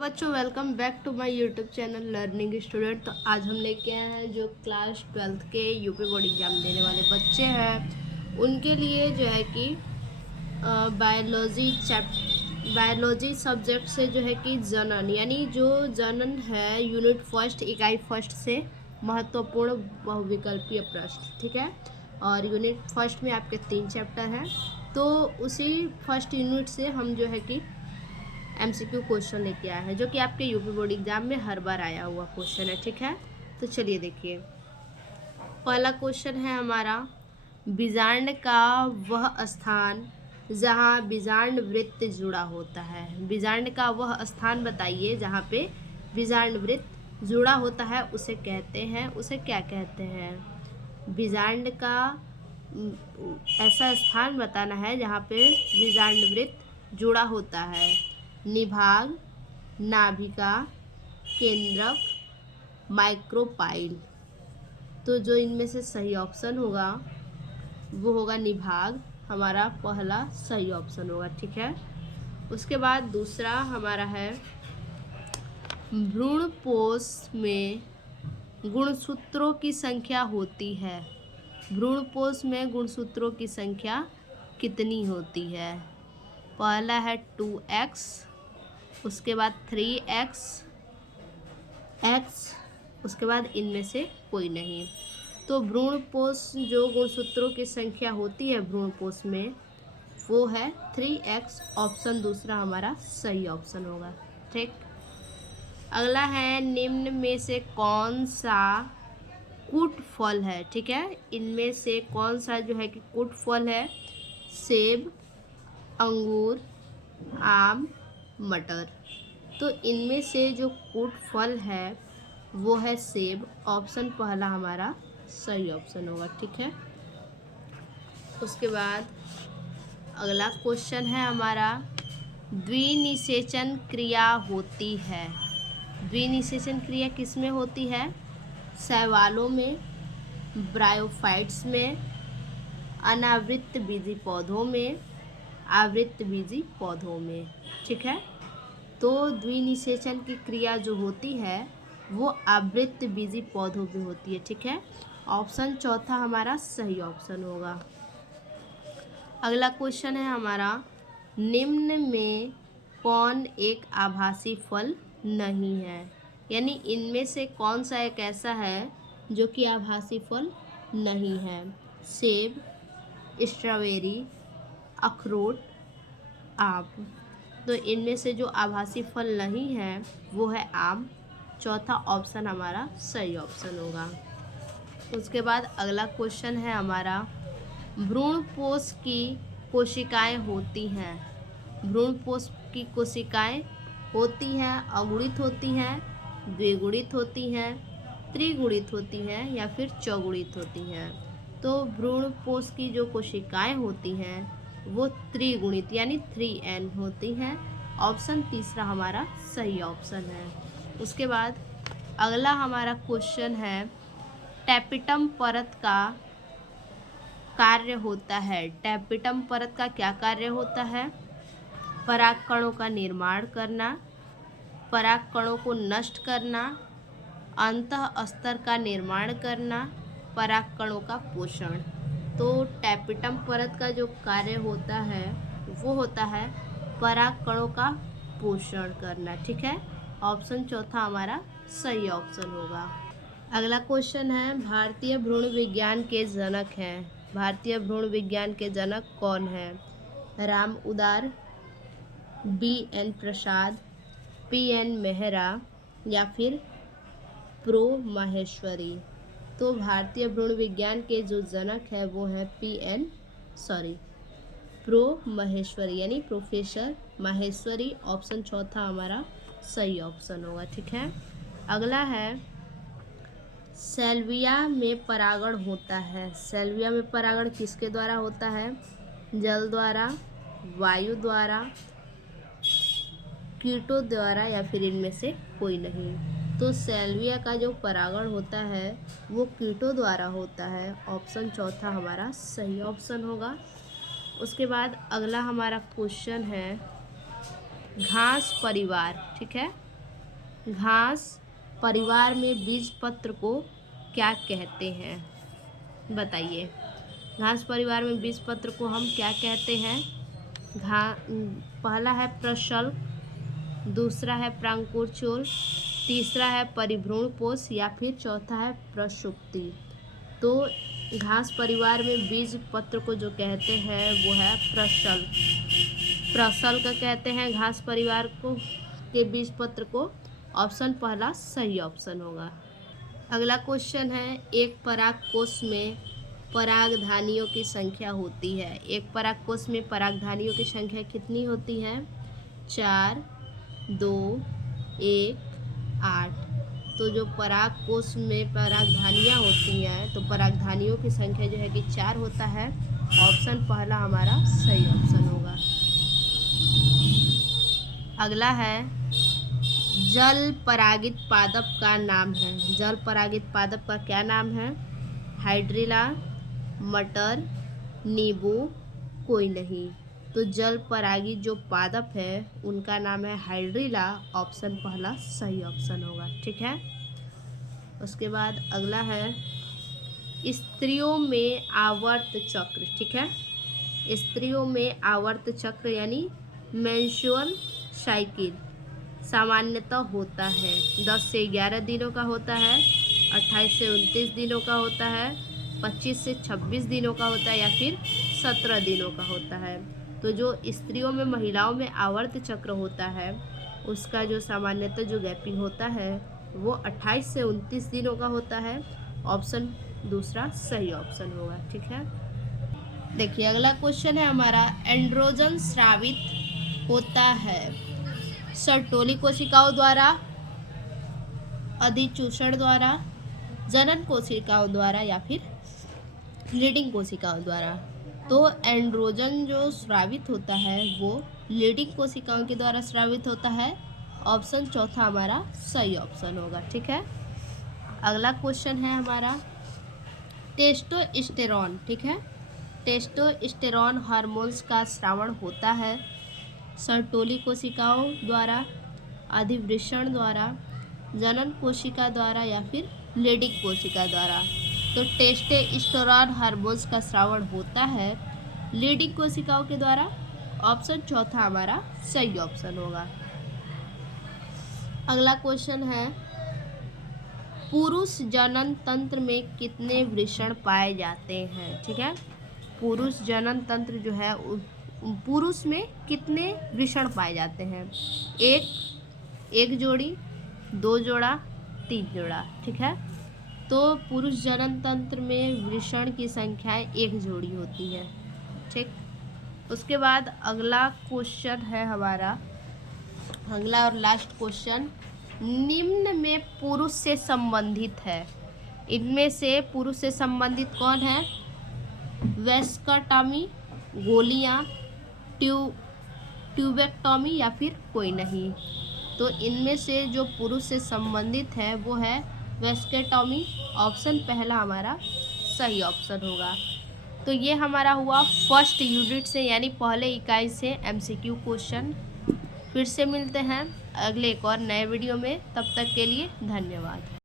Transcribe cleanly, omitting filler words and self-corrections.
बच्चों welcome back to my YouTube channel learning student. तो आज हम लेके आए हैं जो क्लास 12th के यूपी बोर्ड एग्ज़ाम देने वाले बच्चे हैं उनके लिए जो है कि बायोलॉजी सब्जेक्ट से जो है कि जनन यानी जो जनन है यूनिट फर्स्ट इकाई फर्स्ट से महत्वपूर्ण बहुविकल्पीय प्रश्न, ठीक है। और यूनिट फर्स्ट में आपके 3 चैप्टर हैं, तो उसी फर्स्ट यूनिट से हम जो है कि MCQ क्वेश्चन लेके आया है जो कि आपके यूपी बोर्ड एग्जाम में हर बार आया हुआ क्वेश्चन है, ठीक है। तो चलिए देखिए, पहला क्वेश्चन है हमारा, बीजांड का वह स्थान जहाँ बीजांड वृत्त जुड़ा होता है। बीजांड का वह स्थान बताइए जहाँ पे बीजांड वृत्त जुड़ा होता है, उसे कहते हैं, उसे क्या कहते हैं। बीजांड का ऐसा स्थान बताना है जहाँ पे बीजांड वृत्त जुड़ा होता है। निभाग, नाभिका, केंद्रक, माइक्रोपाइल। तो जो इनमें से सही ऑप्शन होगा वो होगा निभाग, हमारा पहला सही ऑप्शन होगा, ठीक है। उसके बाद दूसरा हमारा है, भ्रूणपोष में गुणसूत्रों की संख्या होती है। भ्रूणपोष में गुणसूत्रों की संख्या कितनी होती है। पहला है 2x, उसके बाद 3x, उसके बाद इनमें से कोई नहीं। तो भ्रूणपोष जो गुणसूत्रों की संख्या होती है भ्रूणपोष में वो है 3x, ऑप्शन दूसरा हमारा सही ऑप्शन होगा, ठीक। अगला है, निम्न में से कौन सा कूट फल है, ठीक है। इनमें से कौन सा जो है कि कूट फल है। सेब, अंगूर, आम, मटर। तो इनमें से जो कूट फल है वो है सेब, ऑप्शन पहला हमारा सही ऑप्शन होगा, ठीक है। उसके बाद अगला क्वेश्चन है हमारा, द्विनिषेचन क्रिया होती है। द्विनिषेचन क्रिया किस में होती है। शैवालों में, ब्रायोफाइट्स में, अनावृत बीजी पौधों में, आवृत बीजी पौधों में, ठीक है। तो द्विनिषेचन की क्रिया जो होती है वो आवृत बीजी पौधों में होती है, ठीक है। ऑप्शन चौथा हमारा सही ऑप्शन होगा। अगला क्वेश्चन है हमारा, निम्न में कौन एक आभासी फल नहीं है। यानी इनमें से कौन सा एक ऐसा है जो कि आभासी फल नहीं है। सेब, स्ट्रॉबेरी, अखरोट, आम। तो इनमें से जो आभासी फल नहीं है वो है आम, चौथा ऑप्शन हमारा सही ऑप्शन होगा। उसके बाद अगला क्वेश्चन है हमारा, भ्रूणपोष की कोशिकाएं होती हैं। भ्रूणपोष की कोशिकाएं होती हैं, अगुणित होती हैं, द्विगुणित होती हैं, त्रिगुणित होती हैं या फिर चौगुणित होती हैं। तो भ्रूणपोष की जो कोशिकाएं होती हैं वो त्रिगुणित यानी 3n होती हैं, ऑप्शन तीसरा हमारा सही ऑप्शन है। उसके बाद अगला हमारा क्वेश्चन है, टैपिटम परत का कार्य होता है। टैपिटम परत का क्या कार्य होता है। परागकणों का निर्माण करना, परागकणों को नष्ट करना, अंतः स्तर का निर्माण करना, परागकणों का पोषण। तो टैपिटम परत का जो कार्य होता है वो होता है परागकणों का पोषण करना, ठीक है। ऑप्शन चौथा हमारा सही ऑप्शन होगा। अगला क्वेश्चन है, भारतीय भ्रूण विज्ञान के जनक हैं। भारतीय भ्रूण विज्ञान के जनक कौन हैं। राम उदार, BN प्रसाद, PN मेहरा या फिर प्रो माहेश्वरी। तो भारतीय भ्रूण विज्ञान के जो जनक है वो है प्रो माहेश्वरी यानी प्रोफेसर माहेश्वरी, ऑप्शन चौथा हमारा सही ऑप्शन होगा, ठीक है। अगला है, सैल्विया में परागण होता है। सैल्विया में परागण किसके द्वारा होता है। जल द्वारा, वायु द्वारा, कीटों द्वारा या फिर इनमें से कोई नहीं। तो सैल्विया का जो परागण होता है वो कीटों द्वारा होता है, ऑप्शन चौथा हमारा सही ऑप्शन होगा। उसके बाद अगला हमारा क्वेश्चन है, घास परिवार, ठीक है। घास परिवार में बीजपत्र को क्या कहते हैं? बताइए। घास परिवार में बीजपत्र को हम क्या कहते हैं? पहला है प्रशल्क, दूसरा है प्रांकुरचूल, तीसरा है परिभ्रूणपोष या फिर चौथा है प्रसुप्ति। तो घास परिवार में बीज पत्र को जो कहते हैं वो है प्रशल्क। प्रशल्क कहते हैं घास परिवार को के बीज पत्र को। ऑप्शन पहला सही ऑप्शन होगा। अगला क्वेश्चन है, एक परागकोश में परागधानियों की संख्या होती है। एक परागकोश में परागधानियों की संख्या कितनी होती है? 4, 2, 1, 8। तो जो परागकोश में परागधानियाँ होती हैं तो परागधानियों की संख्या जो है कि 4 होता है। ऑप्शन पहला हमारा सही ऑप्शन होगा। अगला है, जल परागित पादप का नाम है। जल परागित पादप का क्या नाम है? हाइड्रिला, मटर, नींबू, कोई नहीं। तो जल परागित जो पादप है उनका नाम है हाइड्रिला। ऑप्शन पहला सही ऑप्शन होगा। ठीक है। उसके बाद अगला है, स्त्रियों में आवर्त चक्र। ठीक है। स्त्रियों में आवर्त चक्र यानी मेंस्ट्रुअल साइकिल सामान्यतः होता है 10 से 11 दिनों का होता है, 28 से 29 दिनों का होता है, 25 से 26 दिनों का होता है या फिर 17 दिनों का होता है। तो जो स्त्रियों में महिलाओं में आवर्त चक्र होता है उसका जो सामान्यतः जो गैपिंग होता है वो 28 से 29 दिनों का होता है। ऑप्शन दूसरा सही ऑप्शन होगा। ठीक है। देखिए अगला क्वेश्चन है हमारा, एंड्रोजन स्रावित होता है सर्टोली कोशिकाओं द्वारा, अधिचूषण द्वारा, जनन कोशिकाओं द्वारा या फिर लीडिंग कोशिकाओं द्वारा। तो एंड्रोजन जो स्रावित होता है वो लीडिंग कोशिकाओं के द्वारा स्रावित होता है। ऑप्शन चौथा हमारा सही ऑप्शन होगा। ठीक है। अगला क्वेश्चन है हमारा, टेस्टोस्टेरोन। ठीक है। टेस्टोस्टेरोन हार्मोन्स का स्रावण होता है सर्टोली कोशिकाओं द्वारा, अधिवृषण द्वारा, जनन कोशिका द्वारा या फिर लीडिंग कोशिका द्वारा। तो टेस्टोस्टेरोन हार्मोन्स का स्रावण होता है लीडिंग कोशिकाओं के द्वारा। ऑप्शन चौथा हमारा सही ऑप्शन होगा। अगला क्वेश्चन है, पुरुष जनन तंत्र में कितने वृषण पाए जाते हैं? ठीक है। पुरुष जनन तंत्र जो है पुरुष में कितने वृषण पाए जाते हैं? एक जोड़ी, 2 जोड़ा, 3 जोड़ा। ठीक है। तो पुरुष जनन तंत्र में वृषण की संख्या 1 जोड़ी होती है। ठीक। उसके बाद अगला क्वेश्चन है हमारा, अगला और लास्ट क्वेश्चन, निम्न में पुरुष से संबंधित है। इनमें से पुरुष से संबंधित कौन है? वेस्क्टॉमी, गोलियां, ट्यूबेक्टॉमी या फिर कोई नहीं। तो इनमें से जो पुरुष से संबंधित है वो है वेस्क्टॉमी। ऑप्शन पहला हमारा सही ऑप्शन होगा। तो ये हमारा हुआ फर्स्ट यूनिट से यानी पहले इकाई से एमसीक्यू क्वेश्चन। फिर से मिलते हैं अगले एक और नए वीडियो में, तब तक के लिए धन्यवाद।